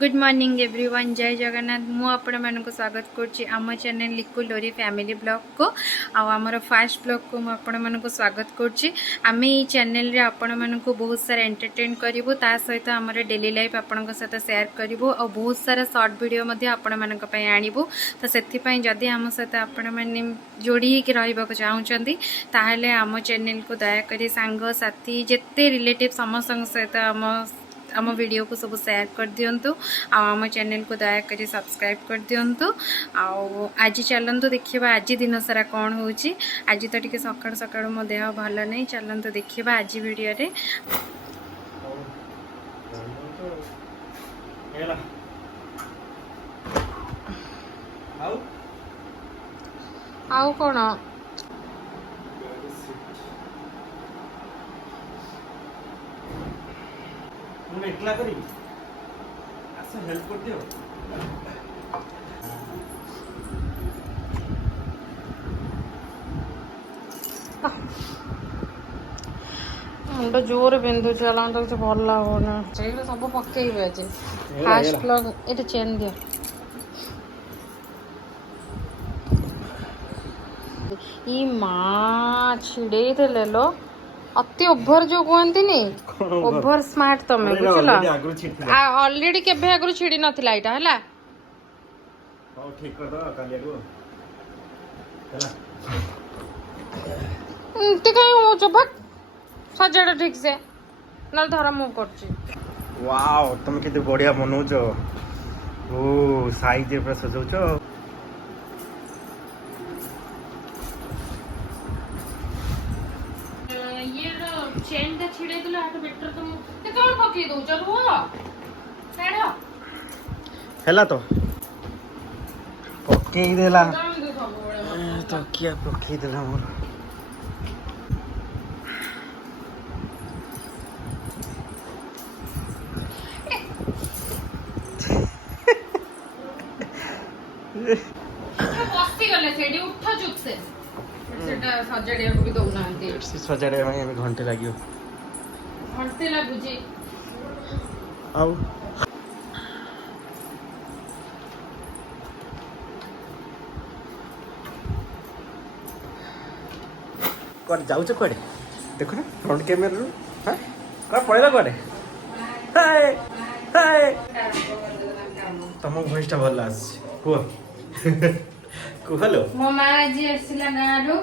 good morning everyone जय जगन्नाथ मु आपण मानक स्वागत करछि आम चैनल लिकु लोरी फैमिली ब्लॉग को आमर फास्ट ब्लॉग को मु आपण मानक स्वागत करछि आमे ई चैनल रे आपण मानक बहुत सारा एंटरटेन करिवो ता सहित हमर डेली लाइफ आपण सहित शेयर करिवो और बहुत सारा शॉर्ट वीडियो मध्ये आपण मानक पय आनिबो तो सेति पय जदी हम सहित आपण माने जोड़ी के रहबा को चाहउचंदी ताहले आम चैनल को दया करी सांग साथी जेते रिलेटिव समस्त सहित आम वीडियो को सब शेयर कर दिंतु आम चैनल को दया करी सब्सक्राइब कर दिंतु आज चलतु देखा आज दिन सारा कौन हो आज तो टी सका सका मो देह भल नहीं चलतु देखा आज वीडियो रे आउ कौन मैं एकला करी आसा हेल्प कर दियो मुंड जोर बिंदु चला तो कुछ भल लगुना चेक सब पकेबे आज फास्ट ब्लॉग एटा चेन दियो ई मां छिड़े देले लो अति ओभर जो कहती ओभर स्मार्ट तमे बुझल ऑलरेडी केबे आगु छिड़ी नथिला एटा हला हां ठीक कर दो कालिया को चला ते काई हो जबक सजाड़ा ठीक से नल धरा मु करछि वाओ तुम केते बढ़िया बनौछो ओ साइज रे सजाउछो चेन ता छिड़े दिला हाथ बेटर तुम ते कोन पके दो चल हो काढो हैला तो पके देला तो क्या पके देला मोर बस्ती गले सेडी उठ चुप से सेटा सजाड़िया को भी दउना हंती से सजाड़े में हमें घंटे लागियो घंटे लागुजी आउ कोड जाउछ कोडे देखो ना फ्रंट कैमरा रो हां का पळेला कोडे हाय हाय तम भॉइस ता भल आस को को हेलो मो मां आज आसिला गारो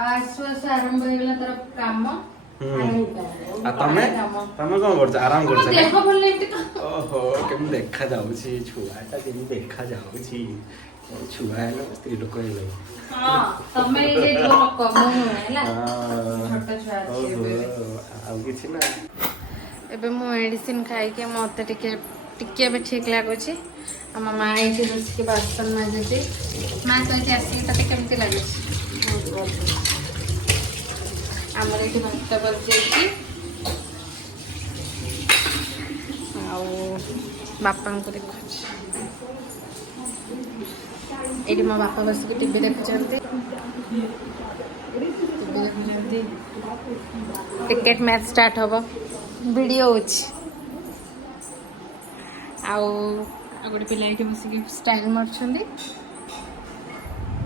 आश्वास आरंभ होइगला तर काम आ तमे तमे कोन करछ आराम करछ देह भल नहीं ओहो केम देखा जाउछि छुआटा केम देखा जाउछि छुआ है स्त्री लोक है हां तमे जे दो लोक मो हैला छोटा छुआ आ किछि ना एबे मो मेडिसिन खाई के मते टिके बे ठीक लागुछि आ मामा आई के बस के बासन माजे मां कहते आसी तते केमति लागे आमर ये भात बस जाइए बापा को देखु ये मो बापा बस को टीवी देखुं क्रिकेट मैच स्टार्ट हम वीडियो गोटे पिला ये बसिक स्टाइल मार्चंदी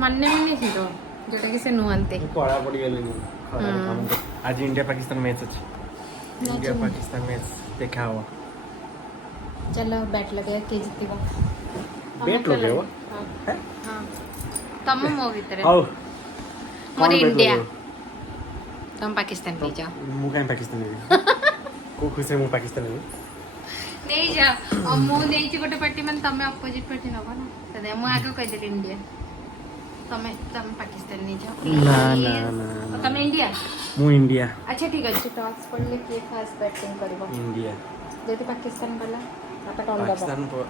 माने माने हिरो जोटा कि से नुहंते कड़ा पड़ी गेले आज इंडिया पाकिस्तान मैच अछि इंडिया पाकिस्तान मैच देखा हुआ चलो बैट लगे के जीतबो बैट लगे हो हां तम मो भीतर आओ मोर इंडिया तुम पाकिस्तान ले जाओ मु काई पाकिस्तान ले को खुसे मु पाकिस्तान ले नहीं जाओ मु नहीं छी गोटे पार्टी मन तमे अपोजिट पार्टी नबो ना तदे मु आगे कह दे इंडिया तम पाकिस्तान नहीं जाओ ना ना ना तम इंडिया मु इंडिया अच्छा ठीक है टॉस पड़ले के खास बैटिंग करबो इंडिया जदि पाकिस्तान गला आता टॉन दबो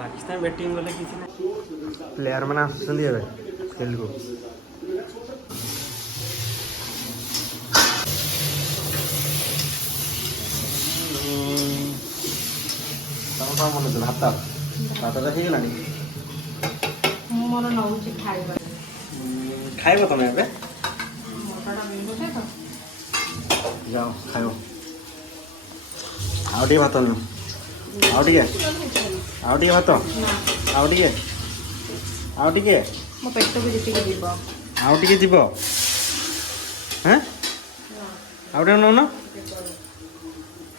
पाकिस्तान बैटिंग गले किछि ना प्लेयर माने आछंदी एबे खेल को तम मन भात भात हे गेलानी मोर नउची खाइबा खाइबो तमे एबे मोटाटा बिंदु छै तो जाओ खाओ आउटे भात न ଆଉ ଟିକେ ଭାତ ଆଉ ଟିକେ ମୋ ପେଟକୁ ଯେତିକି ଯିବ ଆଉ ଟିକେ ଯିବ ହଁ ଆଉ ଟିକେ ନଉନ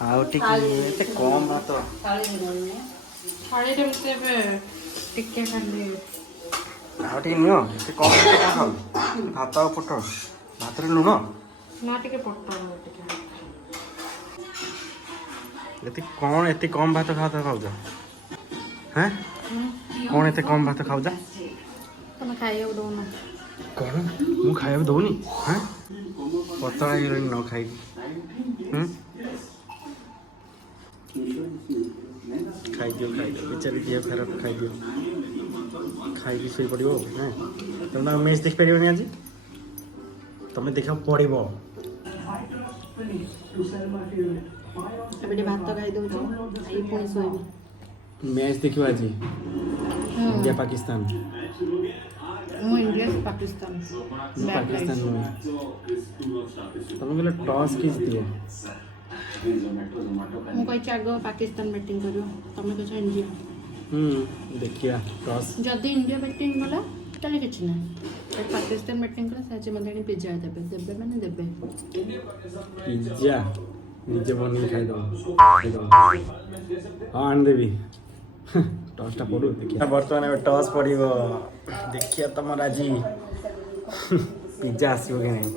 ଆଉ ଟିକେ ଏତେ କମ୍ ଭାତ ଥାଳିରେ ମୋତେ ଏବେ ଟିକେ ଖାଲି ଆଉ ଟିକେ ନିଅ ଏତେ କମ୍ କେତେ କଣ ଖାଉ ଭାତ ଆଉ ପୋଟଳ ଭାତରେ ଲୁଣ ନା ଟିକେ ପୋଟଳ ଟିକେ ଏତେ କମ୍ ଭାତ ଖାଉଛ ହଁ କ'ଣ ଏତେ କମ୍ ଭାତ ଖାଉଛ ତମେ ଖାଇବାକୁ ଦଉନ କ'ଣ ମୁଁ ଖାଇବାକୁ ଦଉନି ହଁ ପତଳା ହେଇଗଲିଣି ନ ଖାଇକି ଖାଇଦିଅ ବିଚାରି ଦେହ ଖରାପ ଖାଇଦିଅ ଖାଇକି ଶୋଇପଡ଼ିବ ହଁ ତମେ ମ୍ୟାଚ୍ ଦେଖିପାରିବନି ଆଜି ତମେ ଦେଖିବାକୁ ପଡ଼ିବ ଏବେ ଟିକେ ଭାତ ଖାଇଦେଉଛି ଏଇ ପୁଣି ଶୋଇବି ମ୍ୟାଚ୍ ଦେଖିବ ଆଜି ଇଣ୍ଡିଆ ପାକିସ୍ତାନ ମୁଁ ଇଣ୍ଡିଆ ପାକିସ୍ତାନ ପାକିସ୍ତାନ ନୁହେଁ ତମେ କହିଲେ ଟସ୍ କିଏ ଜିତିବ ମୁଁ କହିଛି ଆଗ ପାକିସ୍ତାନ ବ୍ୟାଟିଂ କରିବ ତମେ କହିଛ ଇଣ୍ଡିଆ ଦେଖିବା ଟସ୍ ଯଦି ଇଣ୍ଡିଆ ବ୍ୟାଟିଂ କଲା ତାହେଲେ କିଛି ନାହିଁ ପାକିସ୍ତାନ ବ୍ୟାଟିଂ କଲା ସେ ଆଜି ମୋତେ ଆଣି ପିଜ୍ଜା ଦେବେ ମାନେ ଦେବେ ପିଜ୍ଜା ନିଜେ ବନେଇକି ଖାଇଦେବ ହଁ ଆଣିଦେବି ଟସ୍ଟା ପଡ଼ୁ ଦେଖିବା ବର୍ତ୍ତମାନ ଏବେ ଟସ୍ ପଡ଼ିବ ଦେଖିବା ତମର ଆଜି ପିଜ୍ଜା ଆସିବ କି ନାହିଁ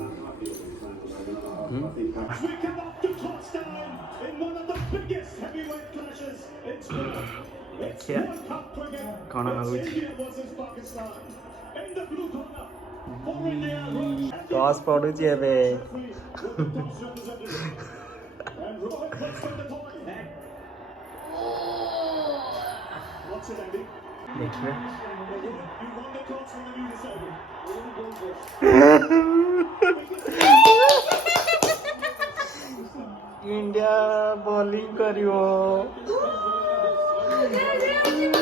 ଦେଖିବା କ'ଣ ହେଉଛି ଟସ୍ ପଡ଼ୁଛି ଏବେ ଦେଖିବା इंडिया बॉलिंग करियो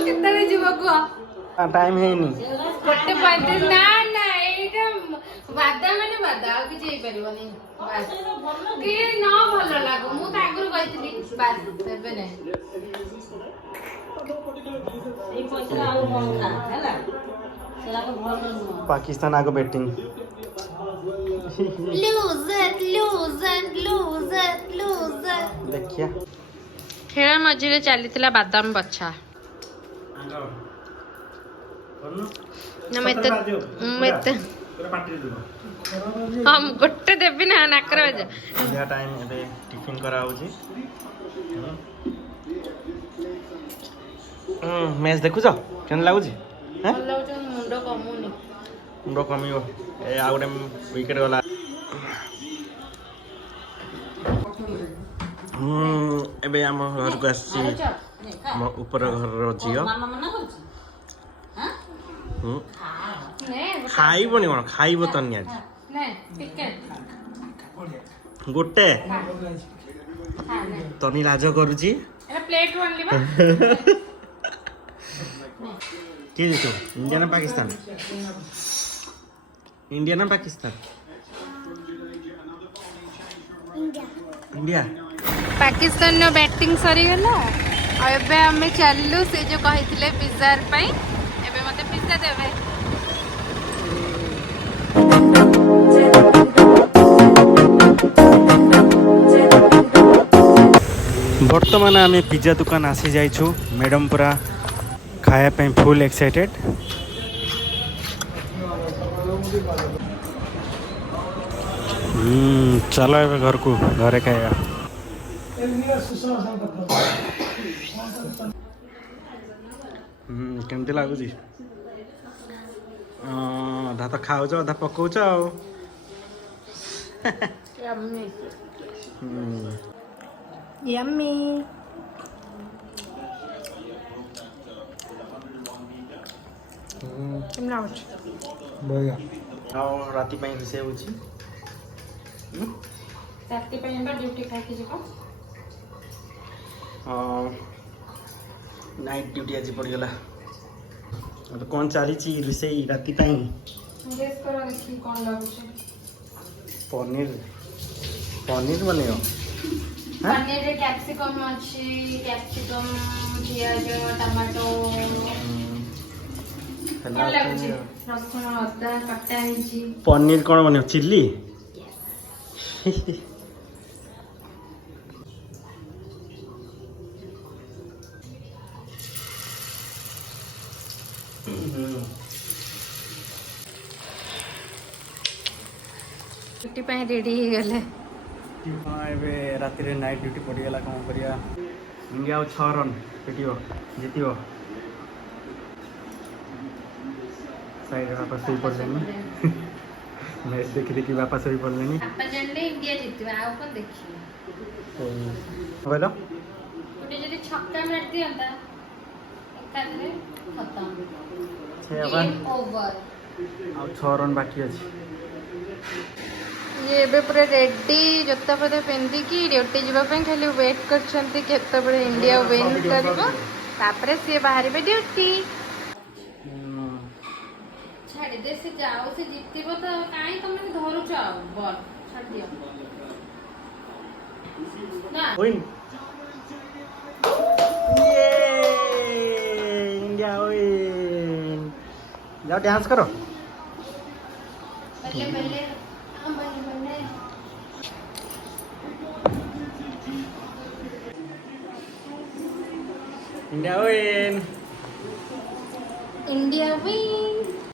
କେତେବେଳେ ଯିବ କୁହ टाइम है नहीं 1:35 ନା ନା ଏଇଟା ବାଦା ମାନେ ବାଦା ଆଉ କିଛି ହେଇପାରିବନି କି ନ ଭଲ ଲାଗୁ ମୁଁ ତ ଆଗରୁ କହିଥିଲି ବାସ୍ ଏବେ ନାହିଁ पाकिस्तान आगो बैटिंग देखिया ଖେଳ ମଝିରେ ଚାଲିଥିଲା ବାଦାମ ବଛା ହଁ ଗୋଟେ ଦେବି ନା ନାକର टाइम एबे टिफिन करा होची मैच देखुछ केन लागुची हैं मुंड कमुनी मुंड कमियो ए आ गोटे विकेट गला एबे आम घर को आसी आम ऊपर घर रो जियो खाइबनी कोन खाइबो त नि आज गोटे तनी लाज करूची प्लेट ओनली बा के जितो इंडिया ना पाकिस्तान इंडिया ना Pakistan India Pakistan no batting सरी गला और एबे हमें चललु से जो कहिथिले पिज्जा पई एबे मते पिज्जा देबे बर्तमान आम पिज्जा दुकान आसी जाइछु मैडम पूरा खाया पे फुल एक्साइटेड चलो ए घर को घरे खाया केमती लगुच अधा तो खाऊ अधा पकाउच यम्मी केम लाଗୁଛି बढ़िया आओ राती पे रोसे होची राती पे बा ड्यूटी खाके जिको नाइट ड्यूटी आज पड़ गला तो कौन चली रोसे राती पे गेस करो देखि कोन लागुଛି पनीर पनीर बनियो पनीर रे कैप्सिकम अछि कैप्सिकम पियाज टमाटो कौन लाଗୁଛି ରସୁଣ ଅଦା କଟା ହେଇଛି पनीर कौन बने चिल्ली छुट्टी पे रेडी हो गले ଏବେ ରାତିରେ ନାଇଟ୍ ଡ୍ୟୁଟି ପଡ଼ିଗଲା କ'ଣ କରିବା ଇଣ୍ଡିଆ ଆଉ 6 ରନ୍ ପିଟିବ ଜିତିବ ସାଇଡ଼ରେ ବାପା ଶୋଇ ପଡ଼ିଲେନି ମ୍ୟାଚ୍ ଦେଖି ଦେଖି ବାପା ଶୋଇ ପଡ଼ିଲେନି ବାପା ଜାଣିଲେ ଇଣ୍ଡିଆ ଜିତିବ ଆଉ କଣ ଦେଖିବ କହିଲ ଗୋଟେ ଯଦି ଛକ୍କା ମାରି ଦିଅନ୍ତା ଏକାଥରେ ଖତମ ସେଇଆ ବା ଗେମ୍ ଓଭର ଆଉ 6 ରନ୍ ବାକି ଅଛି ये एबे पूरा रेडी जोता पता पिंधिकी ड्यूटी जावाई खाली वेट करछंती केतेबेले इंडिया विन करबो तापरे से बाहर पे ड्यूटी छाड़ी दे से जाओ से जीतबो तो काई तुम धरुछ बॉल छाड़ दियो ना विन ये इंडिया विन जाओ डांस करो पहले पहले इंडिया विन इंडिया विन